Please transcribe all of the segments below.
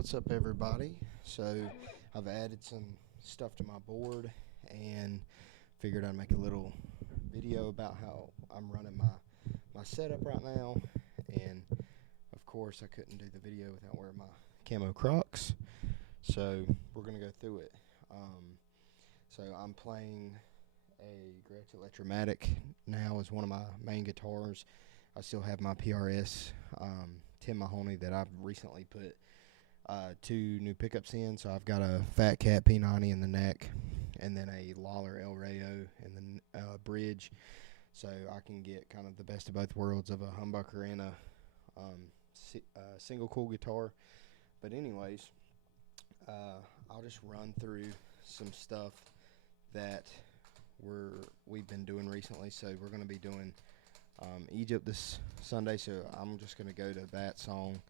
What's up, everybody? So I've added some stuff to my board and figured I'd make a little video about how I'm running my setup right now. And of course I couldn't do the video without wearing my camo Crocs, so we're gonna go through it. So I'm playing a Gretsch Electromatic now as one of my main guitars. I still have my PRS Tim Mahoney that I've recently put two new pickups in. So I've got a Fat Cat P90 in the neck and then a Lawler El Rayo in the bridge, so I can get kind of the best of both worlds of a humbucker and a single coil guitar. But anyways, I'll just run through some stuff that we've been doing recently. So we're going to be doing Egypt this Sunday, so I'm just going to go to that song,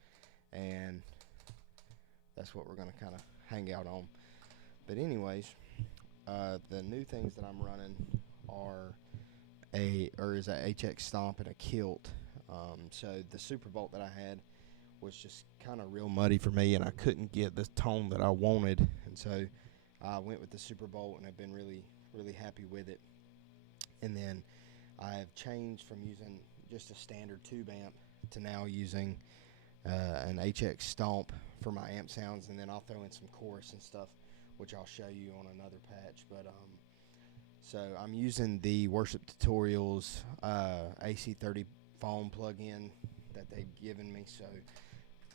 and that's what we're going to kind of hang out on. But anyways, the new things that I'm running is a HX Stomp and a Kilt. So the Super Bolt that I had was just kind of real muddy for me, and I couldn't get the tone that I wanted, and so I went with the Super Bolt, and I've been really happy with it. And then I have changed from using just a standard tube amp to now using an HX Stomp for my amp sounds, and then I'll throw in some chorus and stuff, which I'll show you on another patch. But so I'm using the Worship Tutorials AC30 foam plug-in that they've given me, so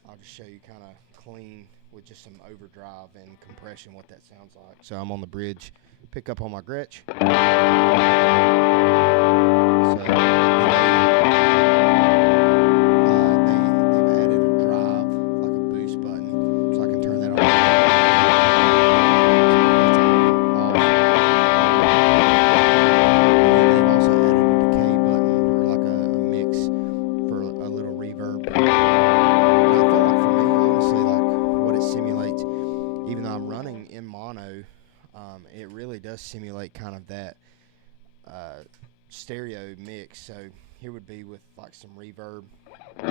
I'll just show you kind of clean with just some overdrive and compression what that sounds like. So I'm on the bridge, pick up on my Gretsch. So they've added a drive, like a boost button, so I can turn that on. They've also added a decay button, or like a mix for a little reverb. And I feel like for me, honestly, like what it simulates, even though I'm running in mono, it really does simulate kind of that stereo mix. So here would be with like some reverb. I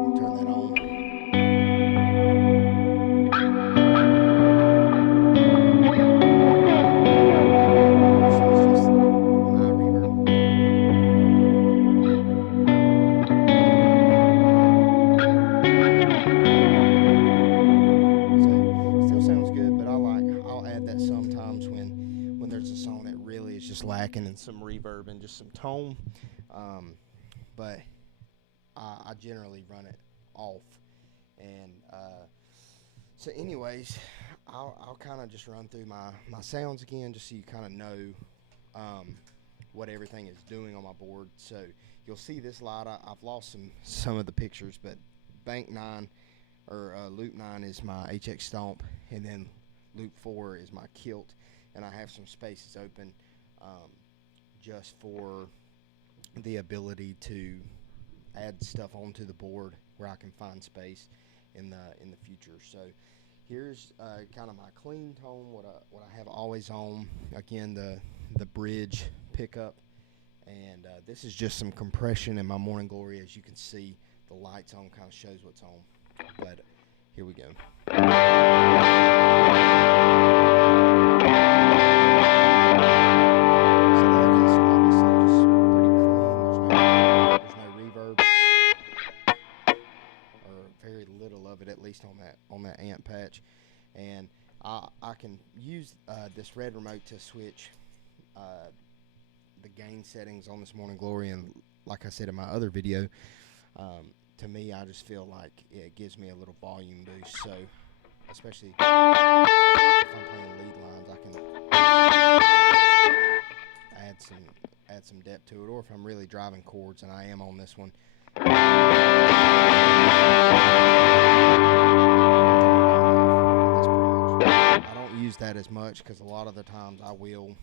can turn that on. Lacking in some reverb and just some tone, but I generally run it off. And so anyways, I'll kind of just run through my sounds again, just so you kind of know what everything is doing on my board. So you'll see this light. I've lost some of the pictures, but bank 9 or loop 9 is my HX Stomp, and then loop 4 is my Kilt, and I have some spaces open just for the ability to add stuff onto the board where I can find space in the future. So here's kind of my clean tone, what I have always on. Again, the bridge pickup, and this is just some compression in my Morning Glory. As you can see, the lights on kind of shows what's on. But here we go. At least on that amp patch, and I can use this red remote to switch the gain settings on this Morning Glory. And like I said in my other video, to me, I just feel like it gives me a little volume boost. So especially if I'm playing lead lines, I can add some depth to it, or if I'm really driving chords, and I am on this one. I don't use that as much because a lot of the times I will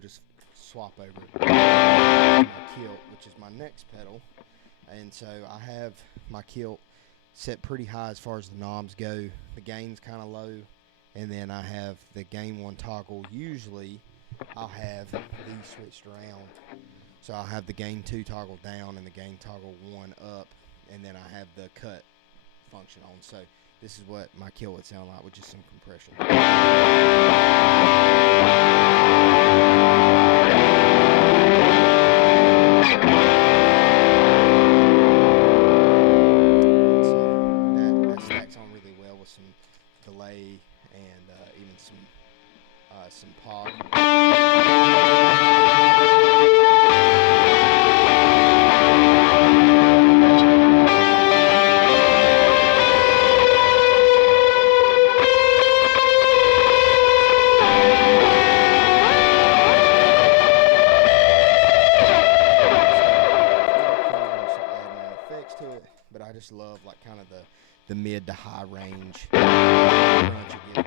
just swap over to my Kilt, which is my next pedal. And so I have my Kilt set pretty high as far as the knobs go. The gain's kind of low, and then I have the gain 1 toggle usually I'll have these switched around. So I'll have the gain 2 toggle down and the gain toggle 1 up, and then I have the cut function on. So this is what my kill would sound like with just some compression. So that stacks on really well with some delay and even some pog. To it, but I just love like kind of the mid to high range crunch it gives me.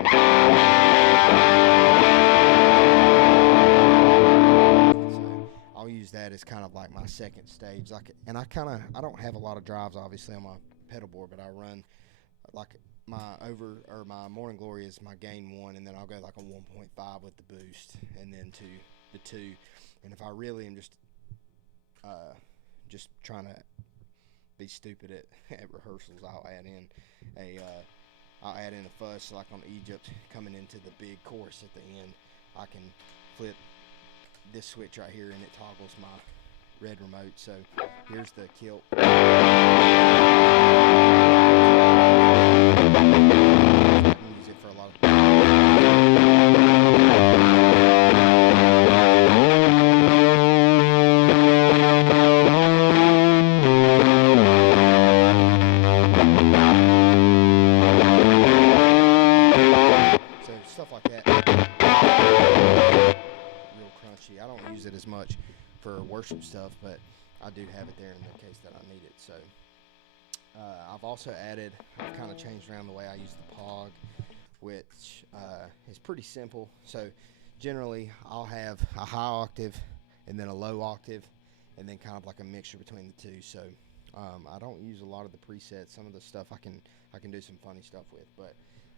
So I'll use that as kind of like my second stage. Like, and I don't have a lot of drives obviously on my pedal board, but I run like my Morning Glory is my gain 1, and then I'll go like a 1.5 with the boost, and then to the 2. And if I really am just trying to be stupid at rehearsals, I'll add in a fuzz, like on Egypt, coming into the big chorus at the end. I can flip this switch right here and it toggles my red remote. So here's the kilt. I can use it for a lot of stuff like that. Real crunchy. I don't use it as much for worship stuff, but I do have it there in the case that I need it. So I've also I've kind of changed around the way I use the pog, which is pretty simple. So generally I'll have a high octave and then a low octave, and then kind of like a mixture between the two. So I don't use a lot of the presets. Some of the stuff I can do some funny stuff with, but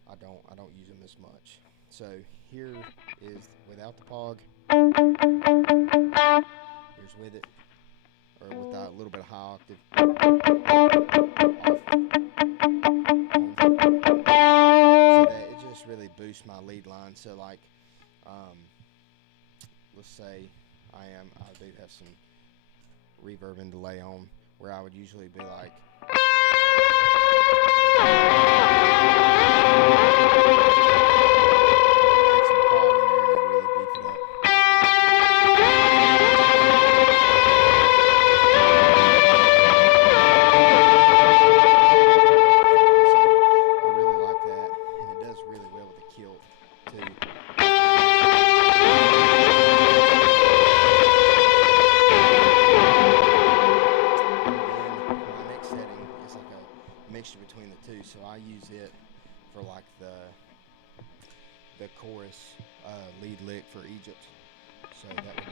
I don't use them as much. So here is without the pog. Here's with it, or with a little bit of high octave. So that it just really boosts my lead line. So like, let's say I do have some reverb and delay on, where I would usually be like. Between the two, so I use it for like the chorus lead lick for Egypt. So that would be.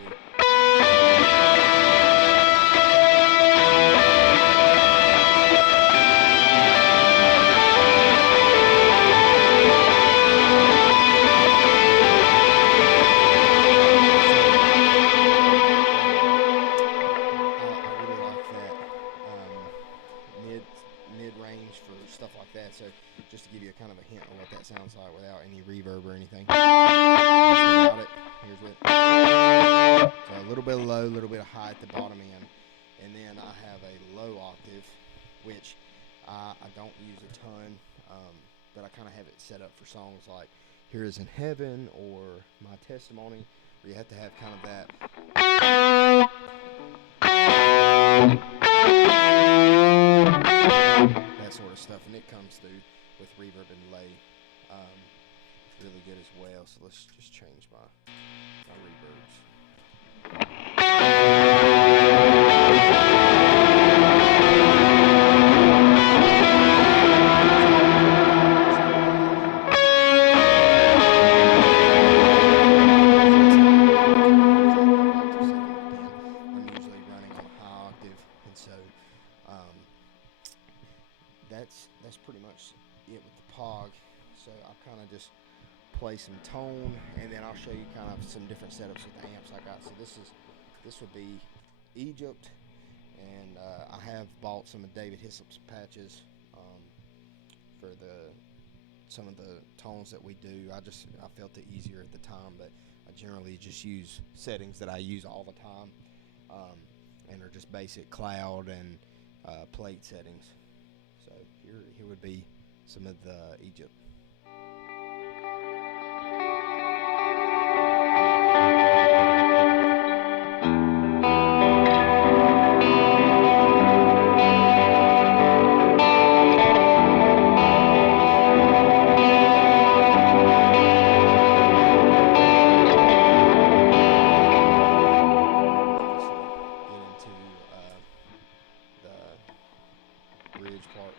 Mid-range for stuff like that, so just to give you a kind of a hint on what that sounds like without any reverb or anything. Without it, here's what. So a little bit of low, a little bit of high at the bottom end, and then I have a low octave, which I don't use a ton, but I kind of have it set up for songs like Here Is in Heaven or My Testimony, where you have to have kind of that. That sort of stuff, and it comes through with reverb and delay really good as well. So let's just change my reverbs. I'm usually running on a high octave, and so that's pretty much it with the pog. So I kind of just play some tone, and then I'll show you kind of some different setups with the amps I got. So this would be Egypt, and I have bought some of David Hyslop's patches for some of the tones that we do. I felt it easier at the time, but I generally just use settings that I use all the time, and are just basic cloud and plate settings. So here would be some of the Egypt. Bridge part.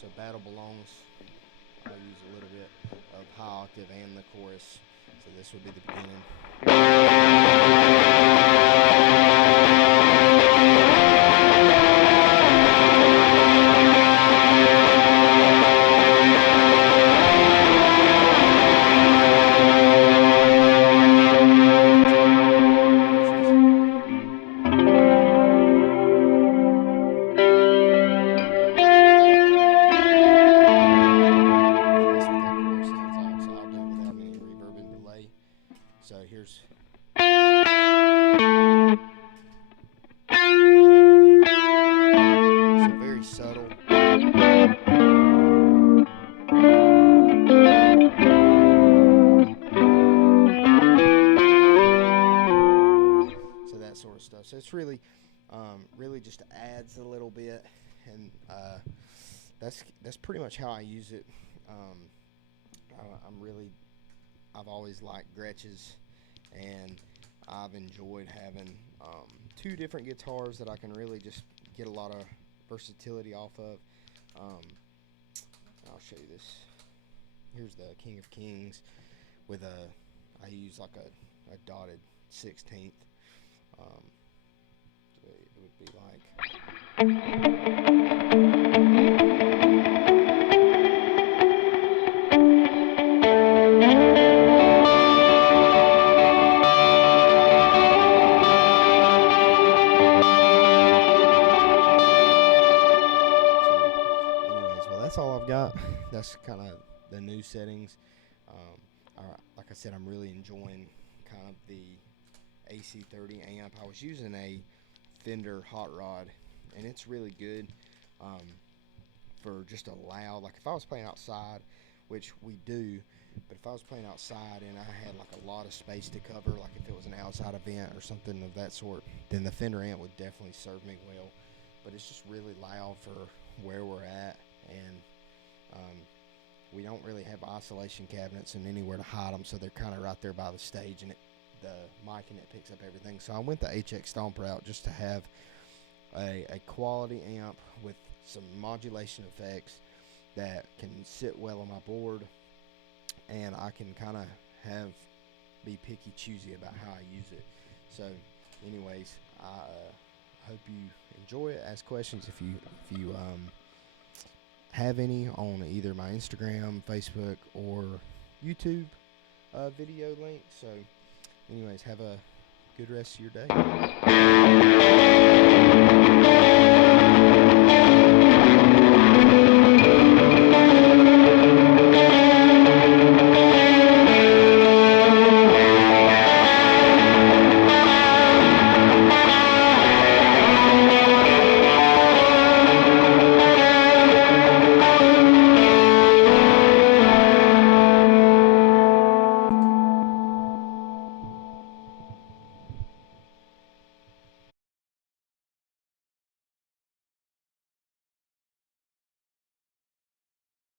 So Battle Belongs, I'll use a little bit of high octave and the chorus. So this would be the beginning. So here's so very subtle. So that sort of stuff. So it's really just adds a little bit, and that's pretty much how I use it. I've always liked Gretsch's, and I've enjoyed having two different guitars that I can really just get a lot of versatility off of. I'll show you this. Here's the King of Kings with I use like a dotted 16th. So it would be like. That's all I've got. That's kind of the new settings. Like I said, I'm really enjoying kind of the AC30 amp. I was using a Fender Hot Rod, and it's really good for just a loud, like if I was playing outside, which we do, but if I was playing outside and I had like a lot of space to cover, like if it was an outside event or something of that sort, then the Fender amp would definitely serve me well. But it's just really loud for where we're at, and we don't really have isolation cabinets and anywhere to hide them, so they're kind of right there by the stage, and the mic in it picks up everything. So I went the HX Stomp route just to have a quality amp with some modulation effects that can sit well on my board, and I can kind of be picky choosy about how I use it. So anyways, I hope you enjoy it. Ask questions if you have any on either my Instagram, Facebook, or YouTube video link. So anyways, have a good rest of your day.